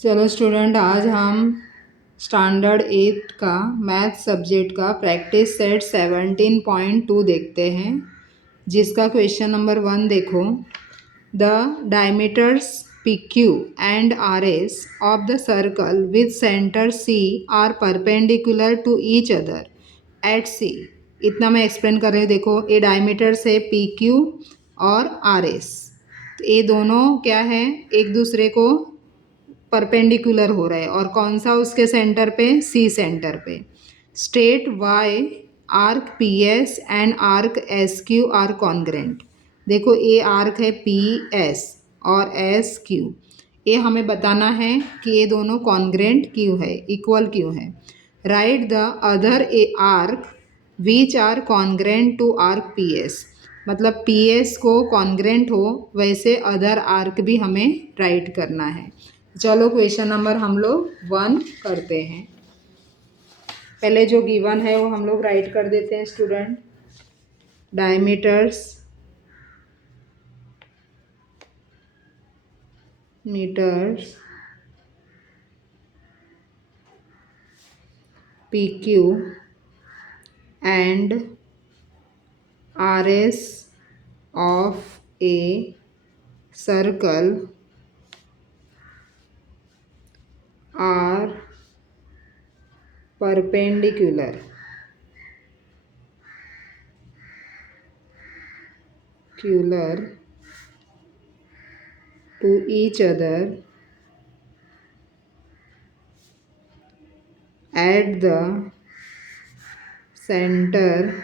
चलो स्टूडेंट, आज हम स्टैंडर्ड 8 का मैथ सब्जेक्ट का प्रैक्टिस सेट 17.2 देखते हैं, जिसका क्वेश्चन नंबर 1 देखो। The diameters PQ and RS of the circle with centre C are perpendicular to each other at C। इतना मैं एक्सप्लेन कर रही हूँ। देखो, ये डायमीटर्स है PQ और RS। तो ये दोनों क्या है, एक दूसरे को परपेंडिकुलर हो रहा है। और कौन सा उसके सेंटर पे, सी सेंटर पे। State why arc P S and arc S Q R congruent. देखो, ये आर्क है पी एस और एस क्यू। ये हमें बताना है कि ये दोनों कॉन्ग्रेंट क्यों है, इक्वल क्यों है। Write the other a arc which are congruent to arc P S. मतलब पी एस को कॉन्ग्रेंट हो वैसे अदर आर्क भी हमें राइट करना है। चलो क्वेश्चन नंबर हम लोग 1 करते हैं। पहले जो गिवन है वो हम लोग राइट कर देते हैं student. Diameters meters PQ and RS of a circle are perpendicular to each other at the center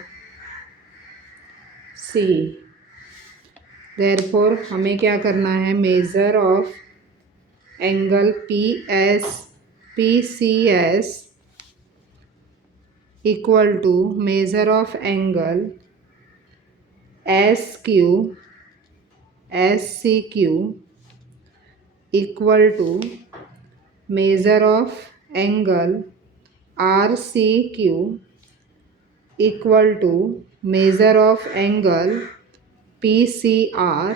C। Therefore हमें क्या करना है, measure of angle PCS equal to measure of angle SCQ equal to measure of angle RCQ equal to measure of angle PCR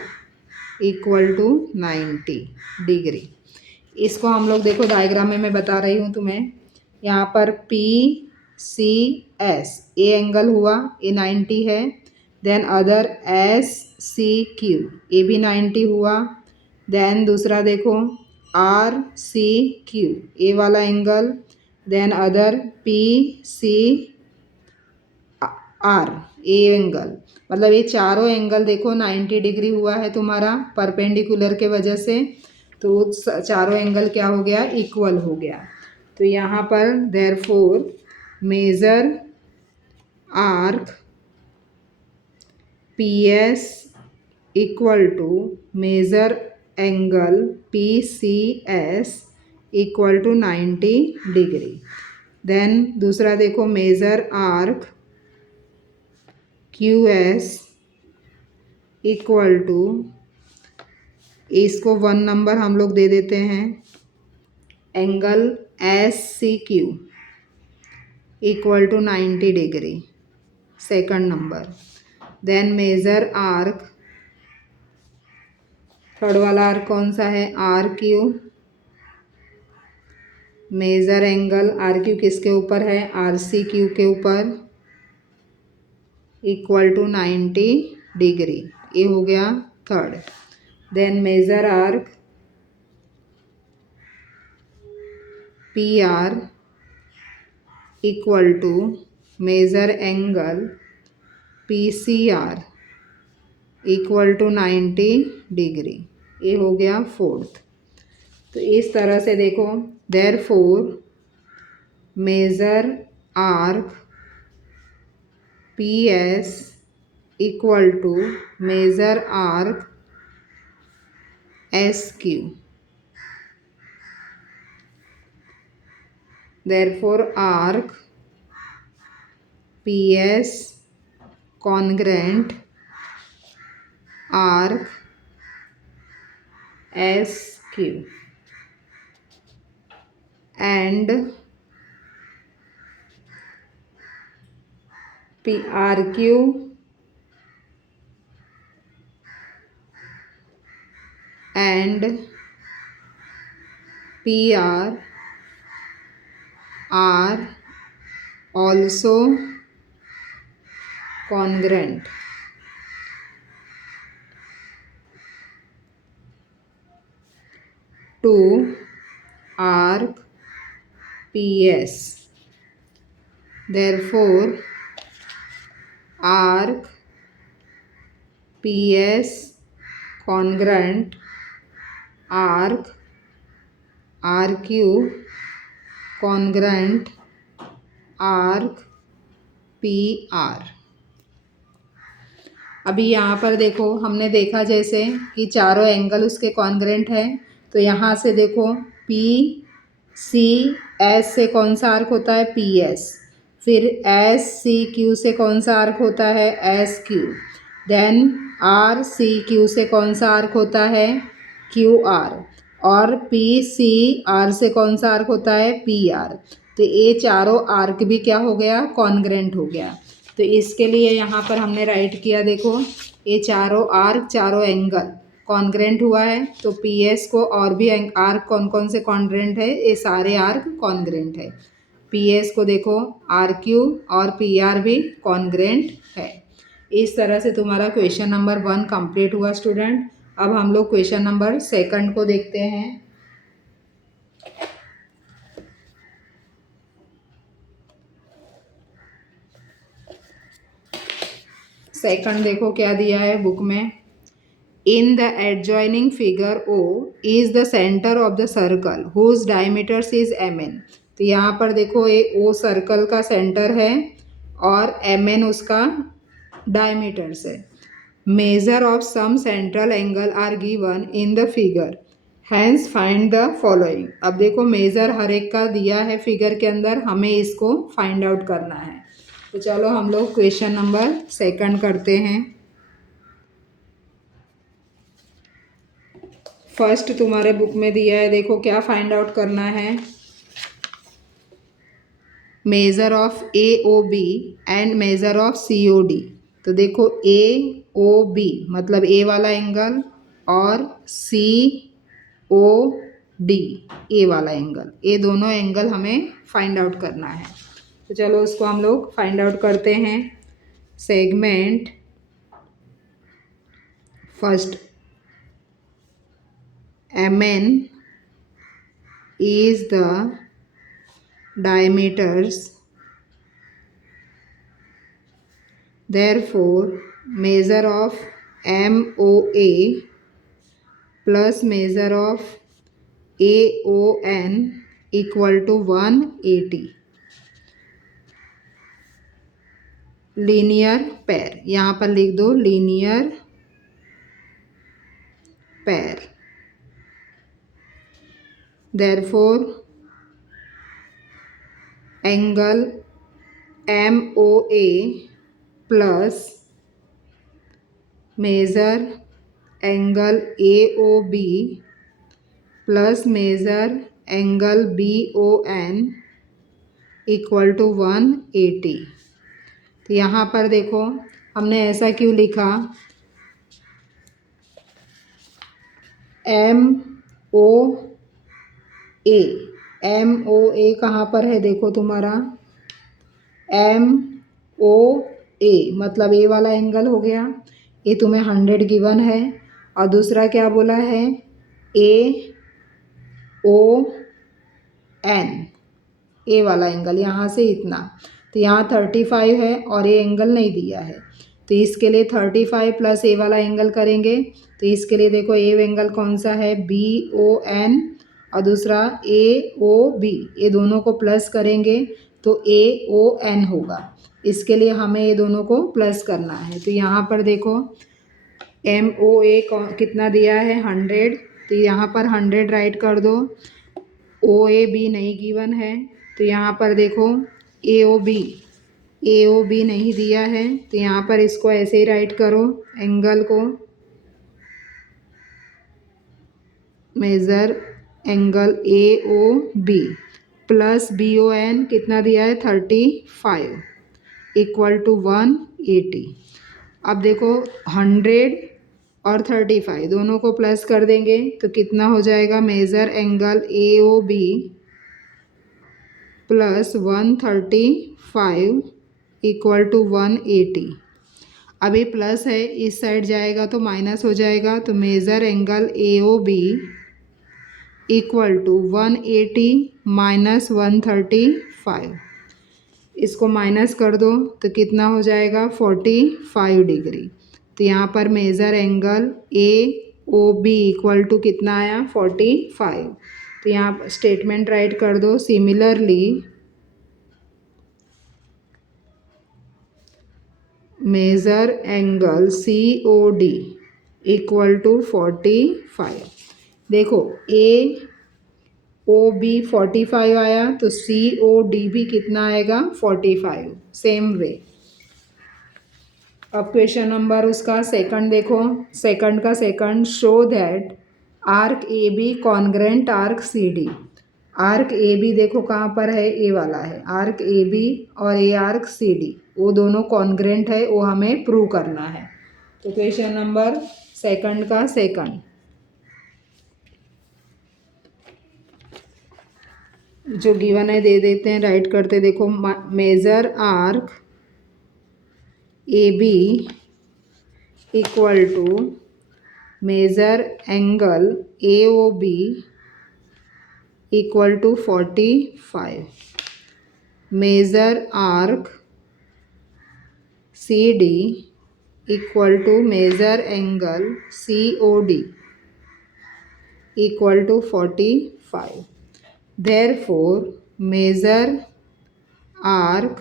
equal to 90 degree. इसको हम लोग देखो diagram में मैं बता रही हूँ तुम्हें। यहाँ पर PCS ये एंगल हुआ, ये 90 है। देन अदर SCQ ये भी 90 हुआ। देन दूसरा देखो RCQ ये वाला एंगल। देन अदर PCR ये एंगल। मतलब ये चारों एंगल देखो 90 डिग्री हुआ है तुम्हारा परपेंडिकुलर के वजह से। तो चारों एंगल क्या हो गया, इक्वल हो गया। तो यहाँ पर therefore measure arc PS equal to measure angle PCS equal to 90 degree. Then दूसरा देखो measure arc QS equal to, इसको 1 नंबर हम लोग दे देते हैं, angle SCQ equal to 90 degree, second number. Then measure arc, third वाला आर्क कौन सा है, RQ। मेजर एंगल RQ किसके ऊपर है, RCQ के ऊपर, इक्वल टू 90 डिग्री। ये हो गया third. Then measure arc PR equal to measure angle PCR equal to 90 degree. ये हो गया फोर्थ। तो इस तरह से देखो, therefore measure arc PS equal to measure arc SQ। Therefore arc PS congruent arc SQ and PRQ and PR are also congruent. To arc PS. Therefore, arc PS congruent arc RQ congruent arc PR. अभी यहाँ पर देखो, हमने देखा जैसे कि चारों angle उसके कॉन्ग्रेंट है, तो यहाँ से देखो पी सी एस से कौन सा आर्क होता है पी एस, फिर एस सी क्यू से कौन सा आर्क होता है S Q, then R C Q से कौन सा आर्क होता है क्यू आर, और पी सी आर से कौन सा आर्क होता है पी आर। तो ये चारों आर्क भी क्या हो गया कॉन्ग्रेंट हो गया। तो इसके लिए यहाँ पर हमने राइट किया, देखो ये चारों आर्क चारों एंगल कॉन्ग्रेंट हुआ है, तो पी एस को और भी आर्क कौन कौन से कॉन्ग्रेंट है, ये सारे आर्क कॉन्ग्रेंट है। पी एस को देखो आर क्यू और पी आर भी कॉन्ग्रेंट है। इस तरह से तुम्हारा क्वेश्चन नंबर 1 कंप्लीट हुआ स्टूडेंट। अब हम लोग क्वेश्चन नंबर 2 को देखते हैं। सेकंड देखो क्या दिया है बुक में। In the adjoining figure O is the centre of the circle whose diameters is M N. तो यहाँ पर देखो ये ओ सर्कल का सेंटर है और एम एन उसका डायमीटर्स है। Measure of some central angle are given in the figure, hence find the following. अब देखो मेजर हर एक का दिया है फिगर के अंदर, हमें इसको फाइंड आउट करना है। तो चलो हम लोग क्वेश्चन नंबर 2 करते हैं। फर्स्ट तुम्हारे बुक में दिया है, देखो क्या फाइंड आउट करना है। Measure of A O B and measure of C O D. तो देखो ए ओ बी मतलब ए वाला एंगल और सी ओ डी ए वाला एंगल, ये दोनों एंगल हमें फाइंड आउट करना है। तो चलो उसको हम लोग फाइंड आउट करते हैं। Segment first MN is the diameters, therefore measure of MOA plus measure of AON equal to 180। Linear पैर, यहाँ पर लिख दो लीनियर पैर। Therefore angle MOA plus measure angle AOB plus measure angle BON equal to 180। तो यहाँ पर देखो हमने ऐसा क्यों लिखा, MOA कहाँ पर है, देखो तुम्हारा MOA मतलब ए वाला एंगल हो गया, ये तुम्हें 100 गिवन है। और दूसरा क्या बोला है AON ए वाला एंगल यहाँ से इतना, तो यहाँ 35 है और ये एंगल नहीं दिया है, तो इसके लिए 35 प्लस ए वाला एंगल करेंगे। तो इसके लिए देखो ए एंगल कौन सा है BON और दूसरा AOB, ये दोनों को प्लस करेंगे तो AON होगा। इसके लिए हमें ये दोनों को प्लस करना है। तो यहाँ पर देखो MOA कितना दिया है 100, तो यहाँ पर 100 राइट कर दो। OAB नहीं गिवन है, तो यहाँ पर देखो AOB नहीं दिया है, तो यहाँ पर इसको ऐसे ही राइट करो एंगल को। Measure angle AOB plus BON कितना दिया है 35 इक्वल टू 180। अब देखो 100 और 35 दोनों को प्लस कर देंगे तो कितना हो जाएगा, measure angle AOB plus 135 equal to 180। अभी प्लस है, इस साइड जाएगा तो माइनस हो जाएगा, तो measure angle AOB equal to 180 minus 135। इसको माइनस कर दो तो कितना हो जाएगा, 45 डिग्री। तो यहाँ पर measure angle AOB equal to कितना आया, 45। तो यहाँ स्टेटमेंट राइट कर दो, similarly measure angle COD equal to 45। देखो AOB 45 आया तो COD भी कितना आएगा, 45। Same way. अब क्वेश्चन नंबर उसका सेकंड देखो, सेकंड का second, show that arc AB congruent arc CD। Arc AB देखो कहाँ पर है, ए वाला है, आर्क AB और ए आर्क CD वो दोनों कॉन्ग्रेंट है, वो हमें प्रूव करना है। तो क्वेश्चन नंबर सेकंड का सेकंड, जो गिवन है दे देते हैं, राइट करते। देखो measure arc AB equal to measure angle AOB equal to 45। Measure arc CD equal to measure angle COD equal to 45। Therefore, measure arc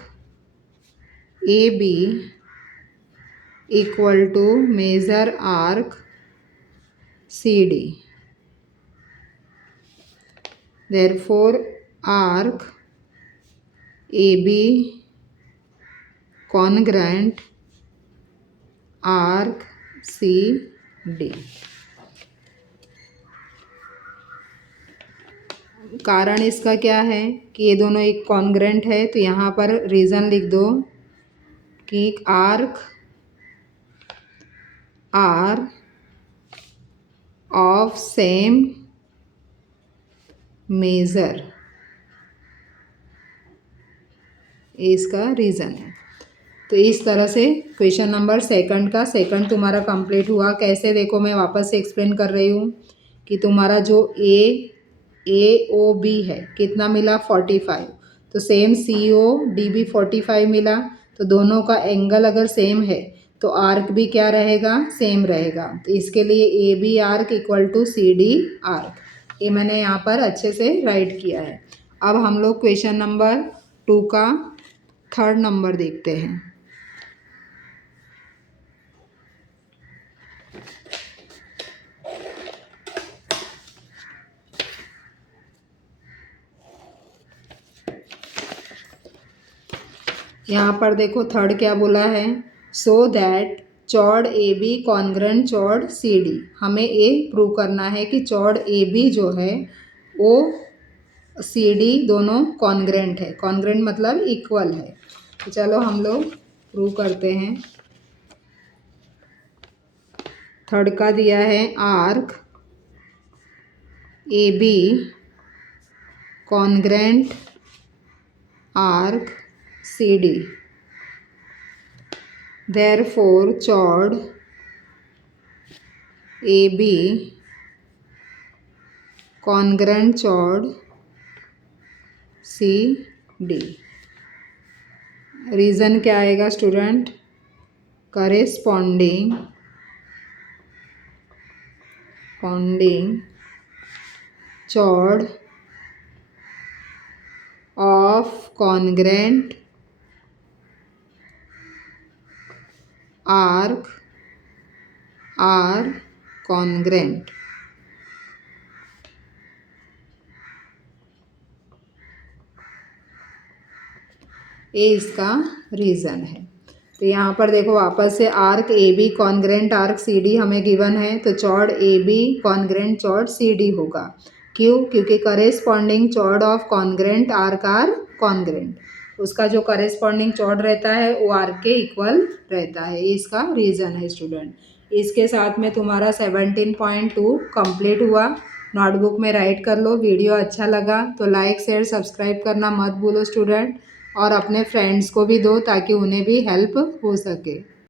AB equal to measure arc CD. Therefore, arc AB congruent arc CD. कारण इसका क्या है कि ये दोनों एक congruent है, तो यहाँ पर रीज़न लिख दो कि arc are of same measure, इसका रीज़न है। तो इस तरह से क्वेश्चन नंबर सेकंड का सेकंड तुम्हारा कंप्लीट हुआ। कैसे, देखो मैं वापस से एक्सप्लेन कर रही हूँ कि तुम्हारा जो AOB है कितना मिला, 45। तो सेम COD भी 45 मिला। तो दोनों का एंगल अगर सेम है तो आर्क भी क्या रहेगा, सेम रहेगा। तो इसके लिए AB arc equal to CD arc, ये मैंने यहाँ पर अच्छे से राइट किया है। अब हम लोग क्वेश्चन नंबर 2 का थर्ड नंबर देखते हैं। यहाँ पर देखो थर्ड क्या बोला है, so that chord AB congruent chord CD। हमें ये प्रूव करना है कि चौड़ AB जो है वो CD दोनों कॉन्ग्रेंट है। कॉन्ग्रेंट मतलब इक्वल है। तो चलो हम लोग प्रूव करते हैं। थर्ड का दिया है, arc AB congruent arc CD, therefore chord AB congruent chord CD। Reason क्या आएगा student, corresponding chord of congruent arc are congruent। ये इसका रीज़न है। तो यहाँ पर देखो वापस से arc AB congruent arc CD हमें गिवन है, तो chord AB congruent chord CD होगा। क्यों, क्योंकि corresponding chord of congruent arc are congruent, उसका जो करेस्पॉन्डिंग चौड़ रहता है वो आर्क के इक्वल रहता है। ये इसका रीज़न है स्टूडेंट। इसके साथ में तुम्हारा 17.2 कंप्लीट हुआ। नोटबुक में राइट कर लो। वीडियो अच्छा लगा तो लाइक शेयर सब्सक्राइब करना मत भूलो स्टूडेंट, और अपने फ्रेंड्स को भी दो ताकि उन्हें भी हेल्प हो सके।